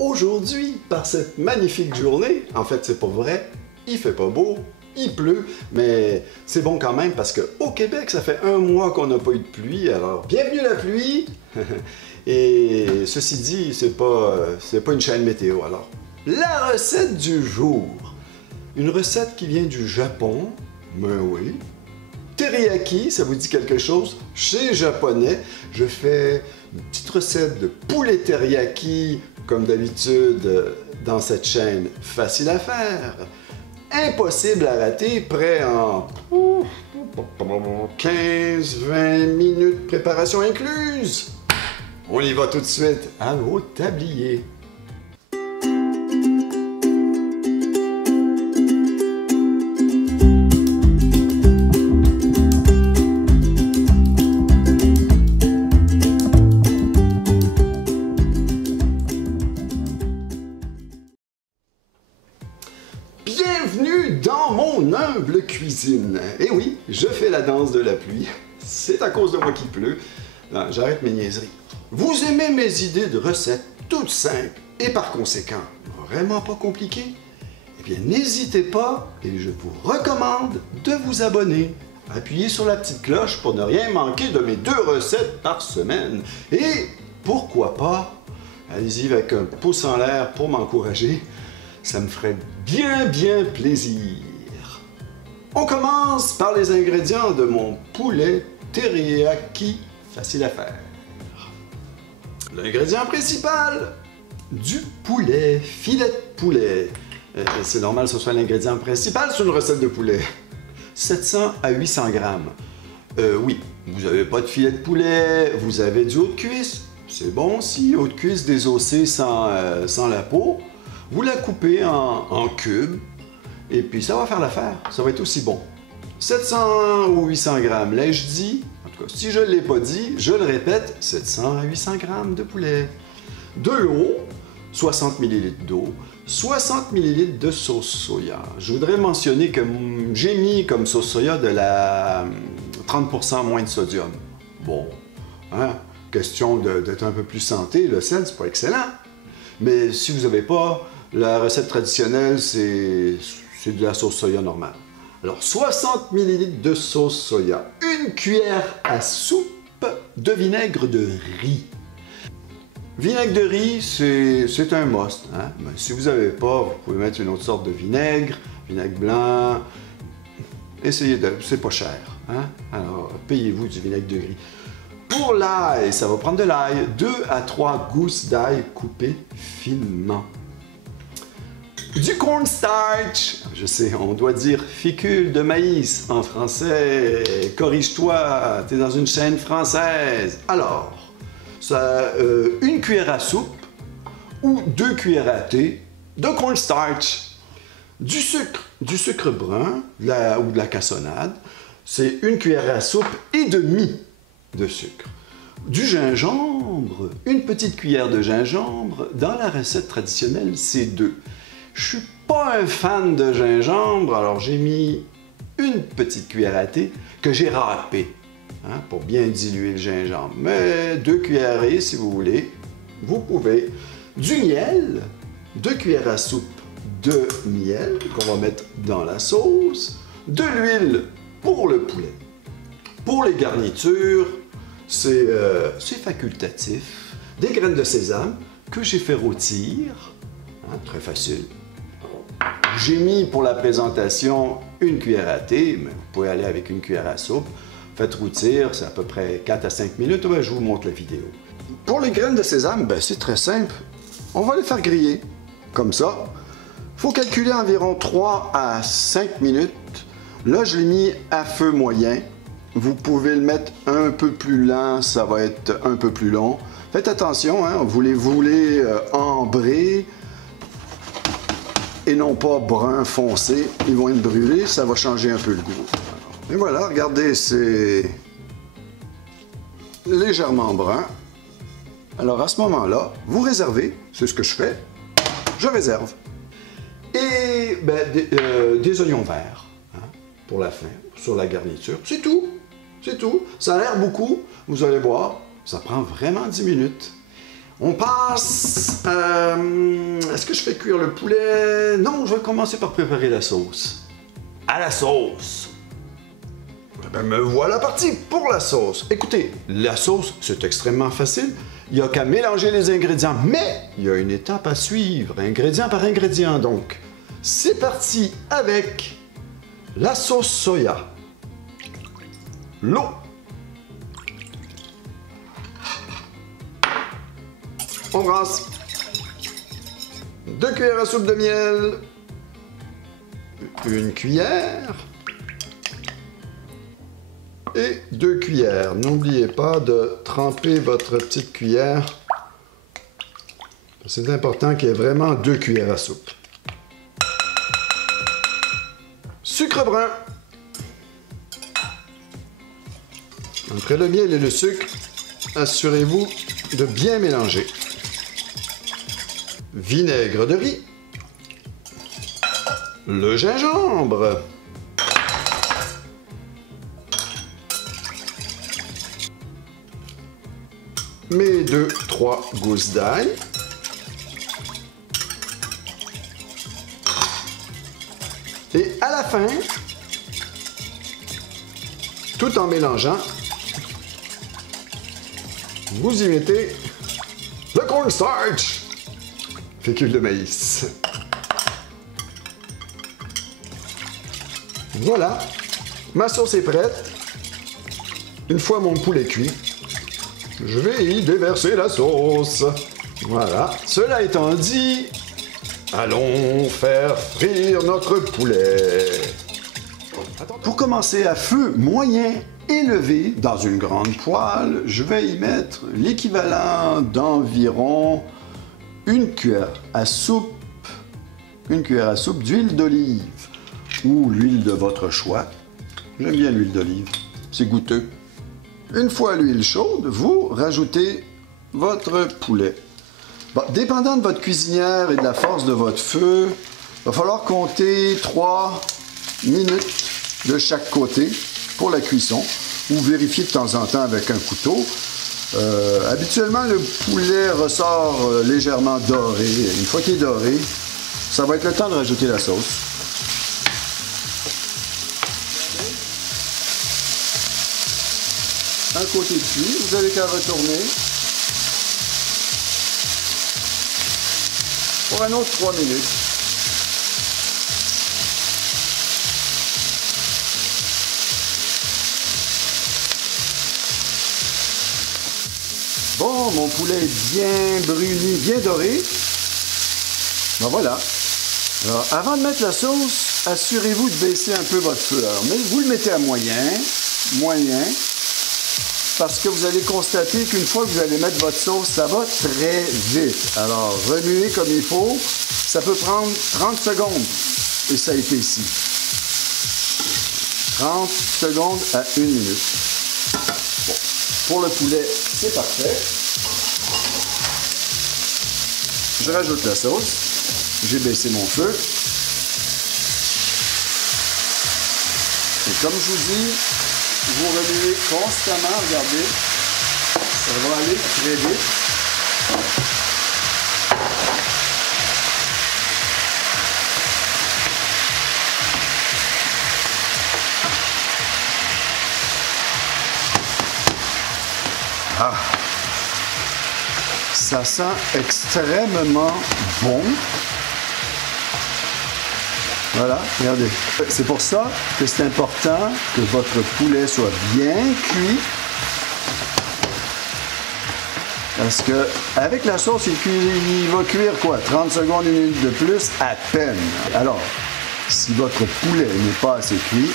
Aujourd'hui, par cette magnifique journée, en fait c'est pas vrai, il fait pas beau, il pleut, mais c'est bon quand même parce qu'au Québec, ça fait un mois qu'on n'a pas eu de pluie, alors bienvenue la pluie! Et ceci dit, c'est pas une chaîne météo, alors. La recette du jour, une recette qui vient du Japon, ben oui. Teriyaki, ça vous dit quelque chose? Chez Japonais, je fais une petite recette de poulet teriyaki, comme d'habitude dans cette chaîne. Facile à faire, impossible à rater, prêt en 15-20 minutes, préparation incluse. On y va tout de suite à vos tabliers. Bienvenue dans mon humble cuisine. Et oui, je fais la danse de la pluie. C'est à cause de moi qu'il pleut. J'arrête mes niaiseries. Vous aimez mes idées de recettes toutes simples et par conséquent vraiment pas compliquées? Eh bien, n'hésitez pas et je vous recommande de vous abonner. Appuyez sur la petite cloche pour ne rien manquer de mes 2 recettes par semaine. Et pourquoi pas, allez-y avec un pouce en l'air pour m'encourager. Ça me ferait bien plaisir. On commence par les ingrédients de mon poulet teriyaki facile à faire. L'ingrédient principal, du poulet, filet de poulet. C'est normal que ce soit l'ingrédient principal sur une recette de poulet. 700 à 800 grammes. Oui, vous n'avez pas de filet de poulet, vous avez du haut de cuisse. C'est bon aussi, haut de cuisse désossé sans la peau. Vous la coupez en cubes et puis ça va faire l'affaire. Ça va être aussi bon. 700 ou 800 grammes, l'ai-je dit? En tout cas, si je ne l'ai pas dit, je le répète, 700 à 800 grammes de poulet. De l'eau, 60 ml d'eau, 60 ml de sauce soya. Je voudrais mentionner que j'ai mis comme sauce soya de la 30% moins de sodium. Bon, hein? Question d'être un peu plus santé, le sel, c'est pas excellent. Mais si vous n'avez pas, la recette traditionnelle, c'est de la sauce soya normale. Alors, 60 ml de sauce soya, une cuillère à soupe de vinaigre de riz. Vinaigre de riz, c'est un must. Hein? Mais si vous n'avez pas, vous pouvez mettre une autre sorte de vinaigre blanc. Essayez de, c'est pas cher. Hein? Alors, payez-vous du vinaigre de riz. Pour l'ail, ça va prendre de l'ail, 2 à 3 gousses d'ail coupées finement. Du cornstarch, je sais, on doit dire fécule de maïs en français. Corrige-toi, t'es dans une chaîne française. Alors, ça, une cuillère à soupe ou 2 cuillères à thé de cornstarch. Du sucre brun ou de la cassonade, c'est une cuillère à soupe et demie de sucre. Du gingembre, une petite cuillère de gingembre. Dans la recette traditionnelle, c'est 2. Je suis pas un fan de gingembre, alors j'ai mis une petite cuillère à thé que j'ai râpée hein, pour bien diluer le gingembre. Mais 2 cuillerées si vous voulez, vous pouvez. Du miel, 2 cuillères à soupe de miel qu'on va mettre dans la sauce. De l'huile pour le poulet. Pour les garnitures, c'est facultatif. Des graines de sésame que j'ai fait rôtir. Hein, très facile. J'ai mis pour la présentation une cuillère à thé, mais vous pouvez aller avec une cuillère à soupe. Faites rôtir, c'est à peu près 4 à 5 minutes. Ben, je vous montre la vidéo. Pour les graines de sésame, ben, c'est très simple. On va les faire griller. Comme ça. Il faut calculer environ 3 à 5 minutes. Là, je l'ai mis à feu moyen. Vous pouvez le mettre un peu plus lent, ça va être un peu plus long. Faites attention, hein, vous les voulez ambrés et non pas brun foncé. Ils vont être brûlés, ça va changer un peu le goût. Et voilà, regardez, c'est légèrement brun. Alors à ce moment-là, vous réservez, c'est ce que je fais, je réserve. Et ben, des oignons verts hein, pour la fin, sur la garniture, c'est tout. C'est tout. Ça a l'air beaucoup, vous allez voir, ça prend vraiment 10 minutes. On passe... Est-ce que je fais cuire le poulet? Non, je vais commencer par préparer la sauce. À la sauce! Eh bien, me voilà parti pour la sauce. Écoutez, la sauce, c'est extrêmement facile. Il n'y a qu'à mélanger les ingrédients, mais il y a une étape à suivre, ingrédient par ingrédient. Donc, c'est parti avec la sauce soya, l'eau, on brasse, 2 cuillères à soupe de miel, 1 cuillère et 2 cuillères. N'oubliez pas de tremper votre petite cuillère. C'est important qu'il y ait vraiment 2 cuillères à soupe. Sucre brun. Après le miel et le sucre, assurez-vous de bien mélanger. Vinaigre de riz. Le gingembre. Mes 2-3 gousses d'ail. Et à la fin, tout en mélangeant, vous y mettez le cornstarch, fécule de maïs. Voilà, ma sauce est prête. Une fois mon poulet cuit, je vais y déverser la sauce. Voilà, cela étant dit, allons faire frire notre poulet. Pour commencer, à feu moyen élevé dans une grande poêle, je vais y mettre l'équivalent d'environ 1 cuillère à soupe d'huile d'olive ou l'huile de votre choix. J'aime bien l'huile d'olive, c'est goûteux. Une fois l'huile chaude, vous rajoutez votre poulet. Bon, dépendant de votre cuisinière et de la force de votre feu, il va falloir compter 3 minutes de chaque côté pour la cuisson ou vérifier de temps en temps avec un couteau. Habituellement, le poulet ressort légèrement doré. Une fois qu'il est doré, ça va être le temps de rajouter la sauce. Un côté cuit, vous avez qu'à retourner pour un autre 3 minutes. Bon, mon poulet est bien bruni, bien doré. Ben voilà. Alors, avant de mettre la sauce, assurez-vous de baisser un peu votre feu. Alors, mais vous le mettez à moyen, parce que vous allez constater qu'une fois que vous allez mettre votre sauce, ça va très vite. Alors, remuez comme il faut. Ça peut prendre 30 secondes. Et ça a été ici. 30 secondes à 1 minute. Bon. Pour le poulet, c'est parfait. Je rajoute la sauce. J'ai baissé mon feu. Et comme je vous dis, vous remuez constamment, regardez, ça va aller très vite. Ah, ça sent extrêmement bon. Voilà, regardez. C'est pour ça que c'est important que votre poulet soit bien cuit. Parce que avec la sauce, il va cuire quoi? 30 secondes, 1 minute de plus, à peine. Alors, si votre poulet n'est pas assez cuit,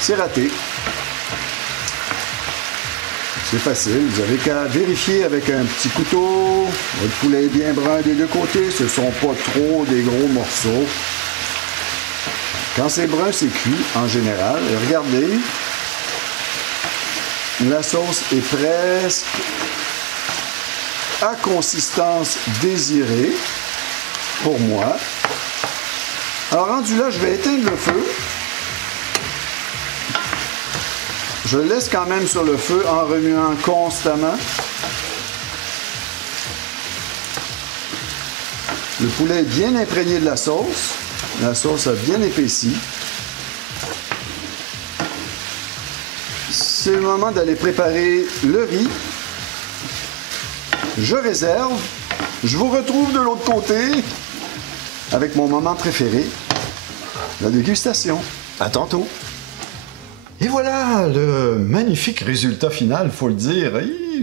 c'est raté. C'est facile, vous avez qu'à vérifier avec un petit couteau. Votre poulet est bien brun des deux côtés, ce ne sont pas trop des gros morceaux. Quand c'est brun, c'est cuit en général. Et regardez, la sauce est presque à consistance désirée pour moi. Alors rendu là, je vais éteindre le feu. Je le laisse quand même sur le feu en remuant constamment. Le poulet est bien imprégné de la sauce. La sauce a bien épaissi. C'est le moment d'aller préparer le riz. Je réserve. Je vous retrouve de l'autre côté avec mon moment préféré, la dégustation. À tantôt. Et voilà le magnifique résultat final, faut le dire.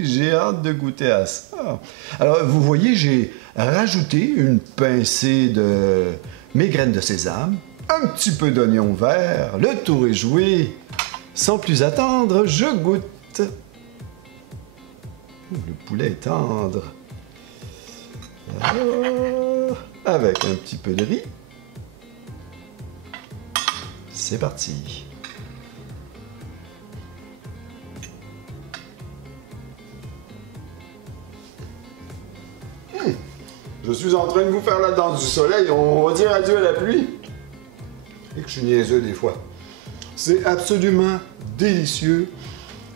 J'ai hâte de goûter à ça. Alors, vous voyez, j'ai rajouté une pincée de mes graines de sésame, un petit peu d'oignon vert, le tour est joué. Sans plus attendre, je goûte. Le poulet est tendre. Avec un petit peu de riz. C'est parti. Je suis en train de vous faire la danse du soleil. On va dire adieu à la pluie. Et que je suis niaiseux des fois. C'est absolument délicieux.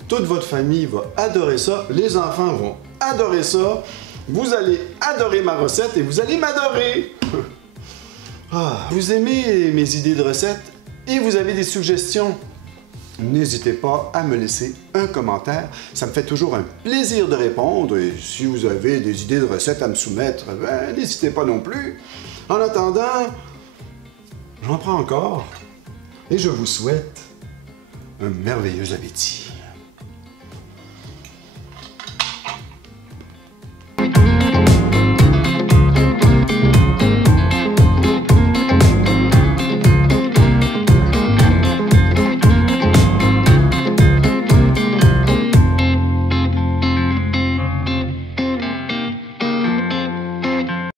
Toute votre famille va adorer ça. Les enfants vont adorer ça. Vous allez adorer ma recette et vous allez m'adorer. Vous aimez mes idées de recettes et vous avez des suggestions? N'hésitez pas à me laisser un commentaire. Ça me fait toujours un plaisir de répondre. Et si vous avez des idées de recettes à me soumettre, n'hésitez pas non plus. En attendant, j'en prends encore. Et je vous souhaite un merveilleux appétit.